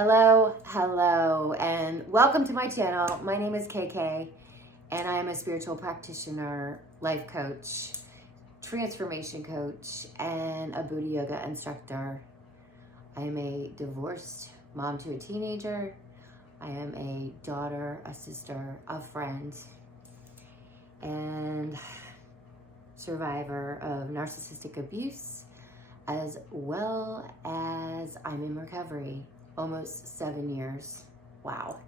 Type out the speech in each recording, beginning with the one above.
Hello, and welcome to my channel. My name is KK, and I am a spiritual practitioner, life coach, transformation coach, and a Buddha yoga instructor. I am a divorced mom to a teenager. I am a daughter, a sister, a friend, and survivor of narcissistic abuse, as well as I'm in recovery. Almost 7 years. Wow.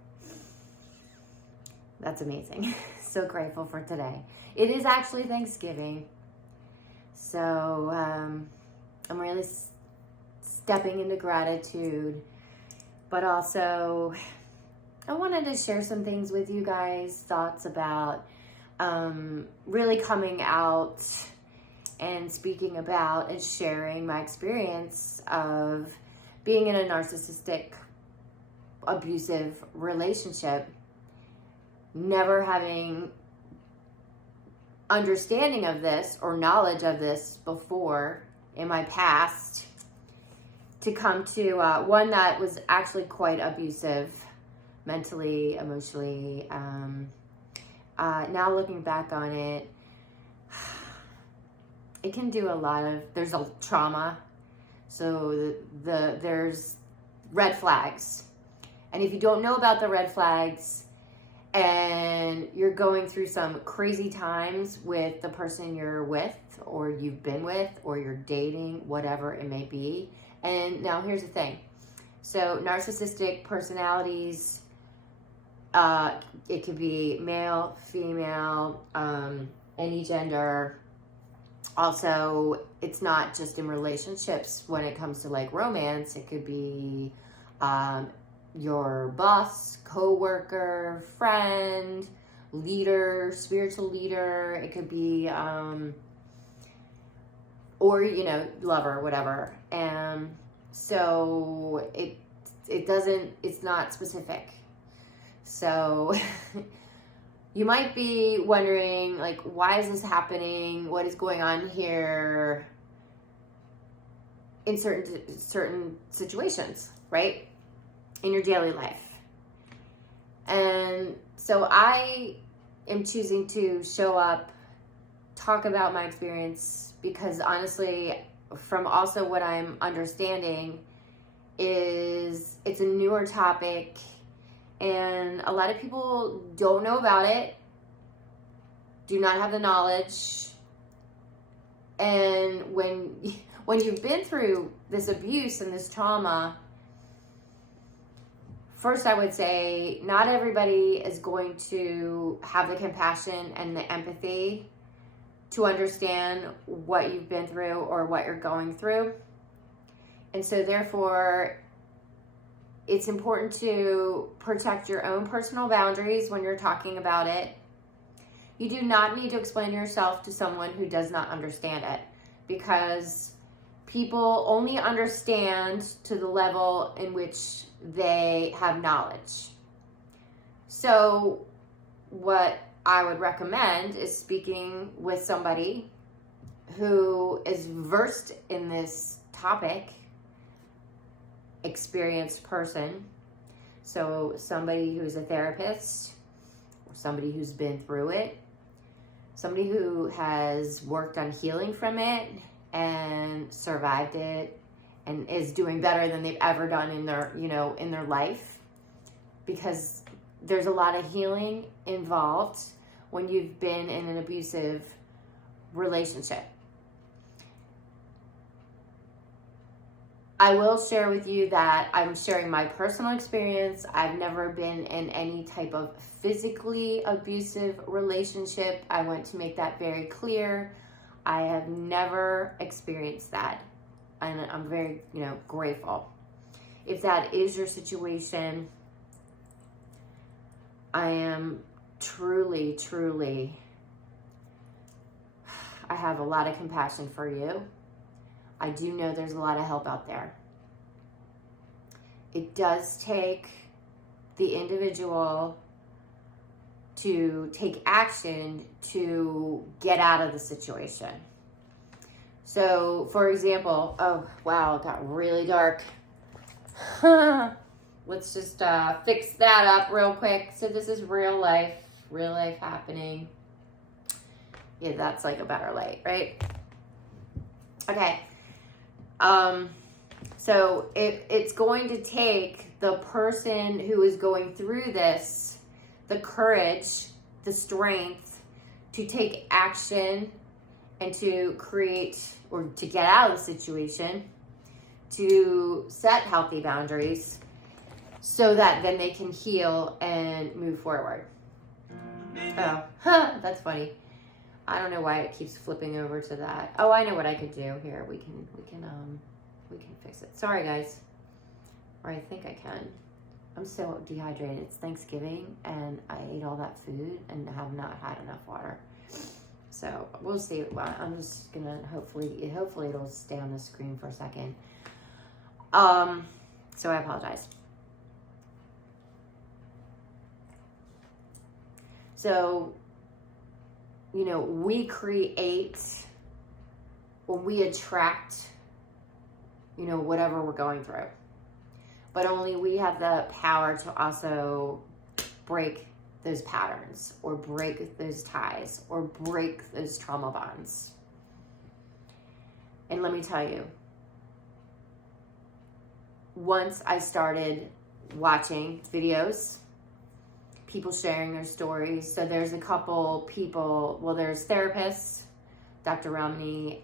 That's amazing. So grateful for today. It is actually Thanksgiving. So I'm really stepping into gratitude. But also, I wanted to share some things with you guys. Thoughts about really coming out and speaking about and sharing my experience of being in a narcissistic, abusive relationship, never having understanding of this or knowledge of this before in my past, to come to one that was actually quite abusive, mentally, emotionally. Now looking back on it, it can do a lot of, there's a trauma. So there's red flags. And if you don't know about the red flags and you're going through some crazy times with the person you're with or you've been with or you're dating, whatever it may be. And now here's the thing. So narcissistic personalities, it could be male, female, any gender. Also, it's not just in relationships when it comes to like romance. It could be your boss, co-worker, friend, leader, spiritual leader. It could be, or, lover, whatever. And so it's not specific. So you might be wondering, like, why is this happening? What is going on here in certain situations, right? In your daily life. And so I am choosing to show up, talk about my experience, because honestly, from also what I'm understanding is it's a newer topic. And a lot of people don't know about it, do not have the knowledge. And when you've been through this abuse and this trauma, first I would say not everybody is going to have the compassion and the empathy to understand what you've been through or what you're going through. And so therefore, it's important to protect your own personal boundaries when you're talking about it. You do not need to explain yourself to someone who does not understand it, because people only understand to the level in which they have knowledge. So what I would recommend is speaking with somebody who is versed in this topic, experienced person. So somebody who's a therapist, or somebody who's been through it, somebody who has worked on healing from it and survived it and is doing better than they've ever done in their life, because there's a lot of healing involved when you've been in an abusive relationship. I will share with you that I'm sharing my personal experience. I've never been in any type of physically abusive relationship. I want to make that very clear. I have never experienced that. And I'm very, grateful. If that is your situation, I am truly, I have a lot of compassion for you. I do know there's a lot of help out there. It does take the individual to take action to get out of the situation. So, for example, oh, wow, it got really dark. let's just fix that up real quick. So this is real life happening. Yeah, that's like a better light, right? Okay. So it's going to take the person who is going through this, the courage, the strength to take action and to create or to get out of the situation, to set healthy boundaries so that then they can heal and move forward. Oh, that's funny. I don't know why it keeps flipping over to that. Oh, I know what I could do here. We can fix it. Sorry, guys. Or I think I can. I'm so dehydrated. It's Thanksgiving and I ate all that food and have not had enough water. So we'll see. Well, I'm just gonna hopefully it'll stay on the screen for a second. So I apologize. So, you know, we create, when we attract, you know, whatever we're going through. But only we have the power to also break those patterns or break those ties or break those trauma bonds. And let me tell you, once I started watching videos, people sharing their stories. So there's a couple people, well, there's therapists, Dr. Ramani,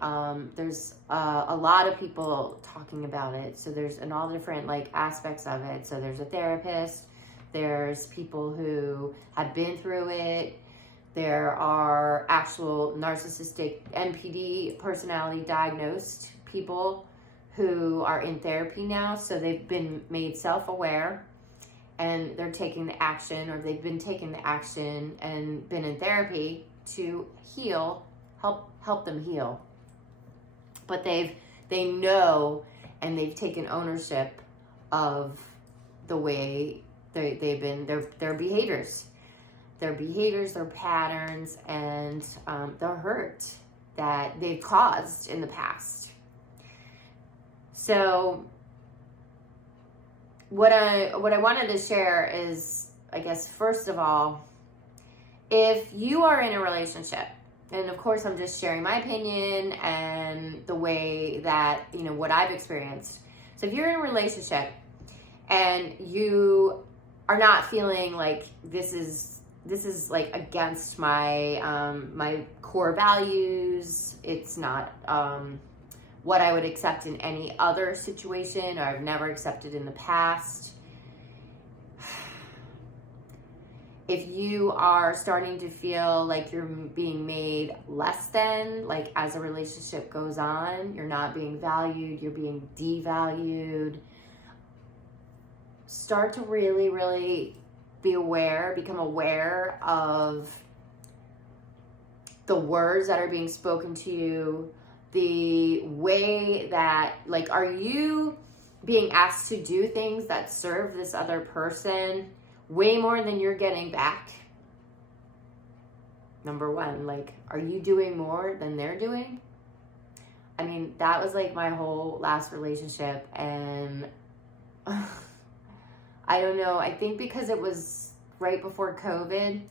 there's a lot of people talking about it. So there's in all different like aspects of it. So there's a therapist, there's people who have been through it. There are actual narcissistic NPD personality diagnosed people who are in therapy now. So they've been made self-aware and they're taking the action, or they've been taking the action and been in therapy to heal, help them heal. But they know, and they've taken ownership of the way they've been, their behaviors, their patterns, and the hurt that they've caused in the past. So what I wanted to share is, I guess, first of all, if you are in a relationship, and of course I'm just sharing my opinion and the way that, you know, what I've experienced. So if you're in a relationship and you are not feeling like this is like against my my core values, it's not what I would accept in any other situation, or I've never accepted in the past. If you are starting to feel like you're being made less than, like as a relationship goes on, you're not being valued, you're being devalued, start to really, really be aware, become aware of the words that are being spoken to you, the way that, like, are you being asked to do things that serve this other person way more than you're getting back? Number one, like, are you doing more than they're doing? I mean, that was like my whole last relationship, and I don't know, I think because it was right before COVID,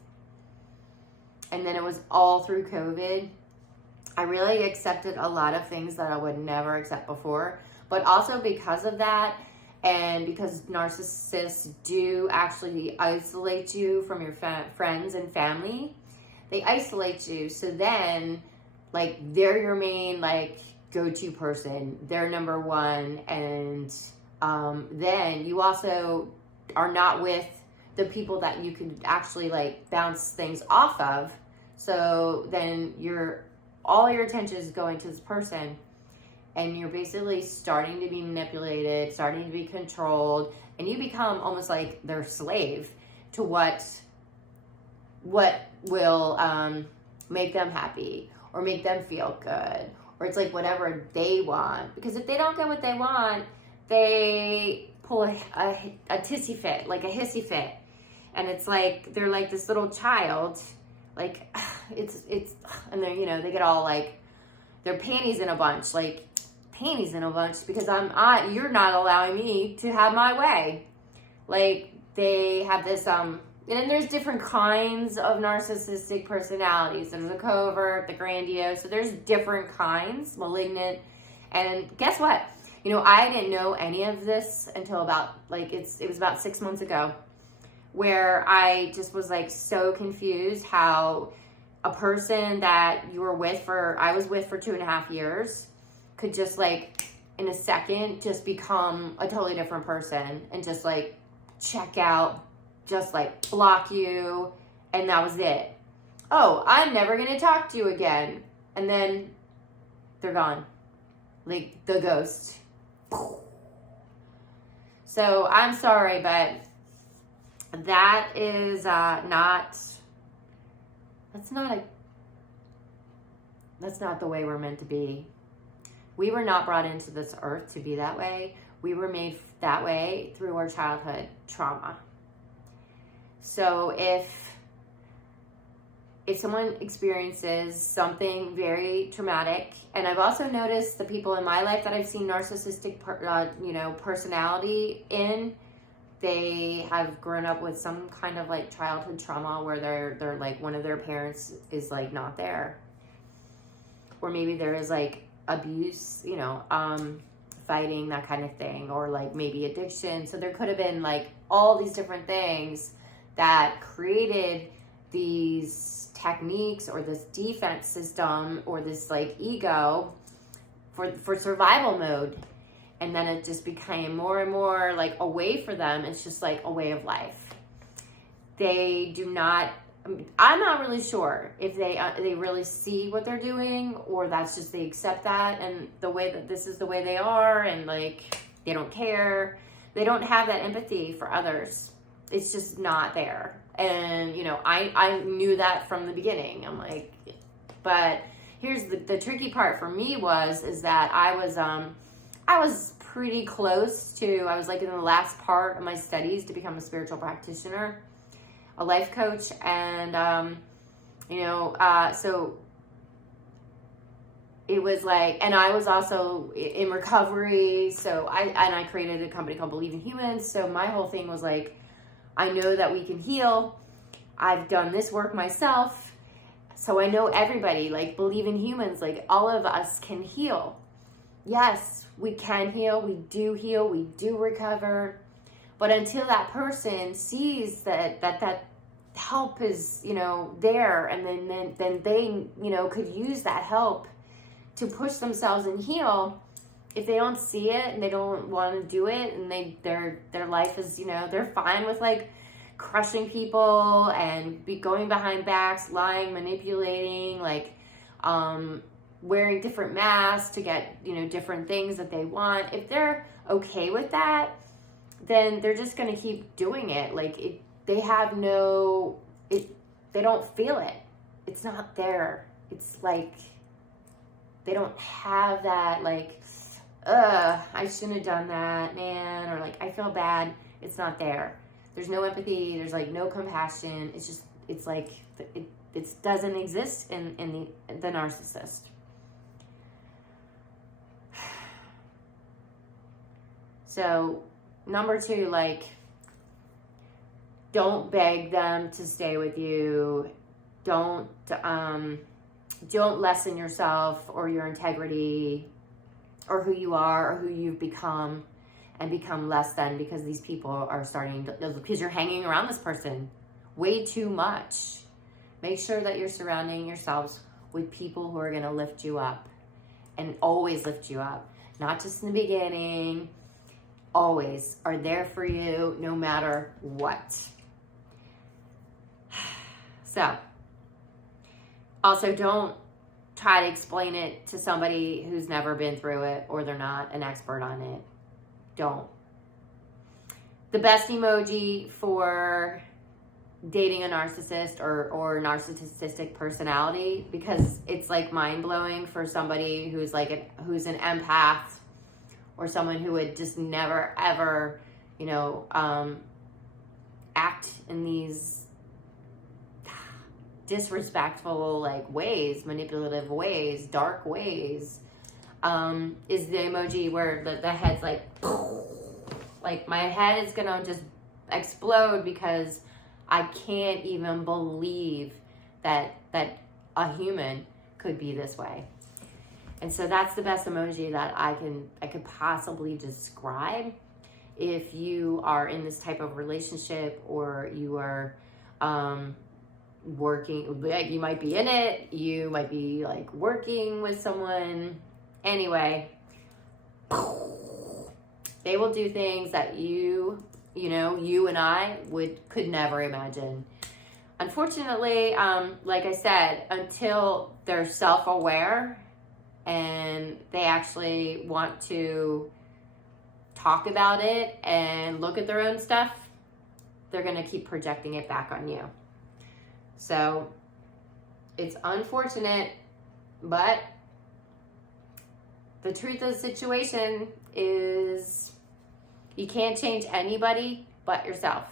and then it was all through COVID, I really accepted a lot of things that I would never accept before. But also because of that, and because narcissists do actually isolate you from your friends and family, they isolate you. So then, like, they're your main, like, go-to person. They're number one. And then you also are not with the people that you can actually, like, bounce things off of. So then all your attention is going to this person, and you're basically starting to be manipulated, starting to be controlled, and you become almost like their slave to what will make them happy or make them feel good, or it's like whatever they want. Because if they don't get what they want, they pull a tissy fit, like a hissy fit, and it's like they're like this little child. Like, it's, and they're, you know, they get all like, their panties in a bunch, because you're not allowing me to have my way. Like, they have this, and then there's different kinds of narcissistic personalities. There's the covert, the grandiose. So there's different kinds, malignant. And guess what? You know, I didn't know any of this until about, like, it was about 6 months ago, where I just was, like, so confused how a person that I was with for 2.5 years could just, like, in a second, just become a totally different person and just, like, check out, just, like, block you, and that was it. Oh, I'm never going to talk to you again. And then they're gone. Like, the ghost. So, I'm sorry, but that is that's not the way we're meant to be. We were not brought into this earth to be that way. We were made that way through our childhood trauma. So if someone experiences something very traumatic, and I've also noticed the people in my life that I've seen narcissistic personality in, they have grown up with some kind of, like, childhood trauma where they're like, one of their parents is, like, not there. Or maybe there is, like, abuse, fighting, that kind of thing, or, like, maybe addiction. So there could have been, like, all these different things that created these techniques or this defense system or this, like, ego for survival mode. And then it just became more and more, like, a way for them. It's just, like, a way of life. They do not, I'm not really sure if they really see what they're doing, or that's just, they accept that and the way that this is the way they are, and, like, they don't care. They don't have that empathy for others. It's just not there. And, I knew that from the beginning. I'm like, but here's the tricky part for me is that I was pretty close to, I was, like, in the last part of my studies to become a spiritual practitioner, a life coach, and, so it was like, and I was also in recovery, so I created a company called Believe in Humans, so my whole thing was, like, I know that we can heal. I've done this work myself, so I know everybody, like, Believe in Humans, like, all of us can heal. Yes, we can heal, we do recover, but until that person sees that help is, there, and then they, could use that help to push themselves and heal. If they don't see it and they don't want to do it, and their life is, they're fine with, like, crushing people and going behind backs, lying, manipulating, like, wearing different masks to get, different things that they want. If they're okay with that, then they're just going to keep doing it. Like, they don't feel it. It's not there. It's like, they don't have that, like, I shouldn't have done that, man, or, like, I feel bad. It's not there. There's no empathy. There's, like, no compassion. It's like, it doesn't exist in the narcissist. So, number 2, like, don't beg them to stay with you. Don't lessen yourself or your integrity or who you are or who you've become and become less than, because these people are because you're hanging around this person way too much. Make sure that you're surrounding yourselves with people who are going to lift you up and always lift you up. Not just in the beginning, always are there for you no matter what. So, also don't try to explain it to somebody who's never been through it or they're not an expert on it. Don't. The best emoji for dating a narcissist or narcissistic personality, because it's, like, mind-blowing for somebody who's an empath, or someone who would just never ever act in these disrespectful, like, ways, manipulative ways, dark ways, is the emoji where the head's like my head is gonna just explode because I can't even believe that a human could be this way. And so that's the best emoji that I could possibly describe. If you are in this type of relationship, or you are working, you might be in it, you might be like working with someone. Anyway, they will do things that you and I could never imagine. Unfortunately, like I said, until they're self-aware and they actually want to talk about it and look at their own stuff, they're going to keep projecting it back on you. So it's unfortunate, but the truth of the situation is you can't change anybody but yourself.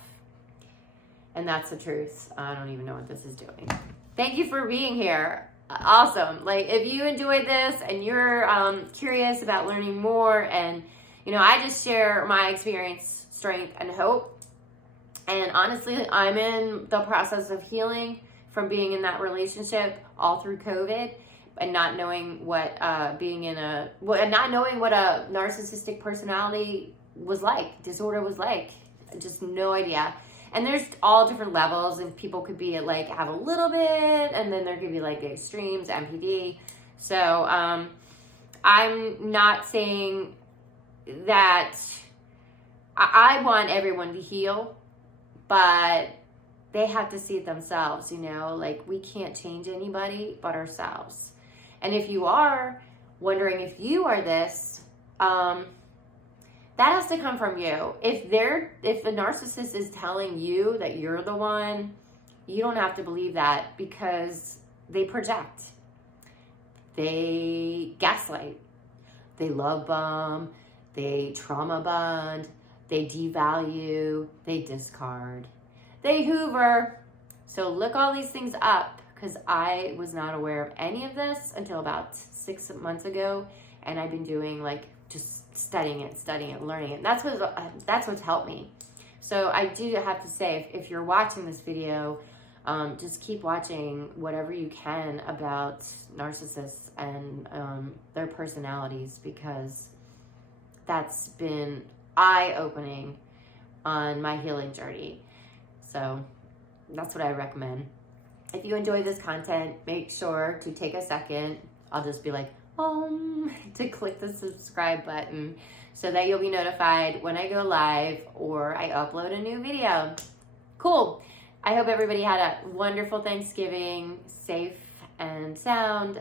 And that's the truth. I don't even know what this is doing. Thank you for being here. Awesome. Like, if you enjoyed this and you're curious about learning more, and I just share my experience, strength, and hope. And honestly, I'm in the process of healing from being in that relationship all through COVID, and not knowing what not knowing what a narcissistic personality was like, disorder was like. Just no idea. And there's all different levels, and people could be like have a little bit, and then there could be like extremes, MPD. So I'm not saying that I want everyone to heal, but they have to see it themselves. Like, we can't change anybody but ourselves. And if you are wondering if you are this, that has to come from you. If the narcissist is telling you that you're the one, you don't have to believe that, because they project. They gaslight. They love bomb. They trauma bond. They devalue. They discard. They hoover. So look all these things up, because I was not aware of any of this until about 6 months ago. And I've been doing just studying it, learning it. That's what's helped me. So I do have to say, if you're watching this video, just keep watching whatever you can about narcissists and their personalities, because that's been eye-opening on my healing journey. So that's what I recommend. If you enjoy this content, make sure to take a second. I'll just be like, to click the subscribe button so that you'll be notified when I go live or I upload a new video. Cool. I hope everybody had a wonderful Thanksgiving, safe and sound,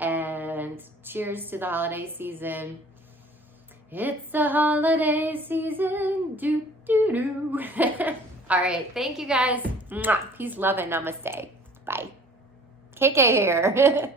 and cheers to the holiday season. It's the holiday season. Do, do, do. All right. Thank you guys. Mwah. Peace, love, and namaste. Bye. KK here.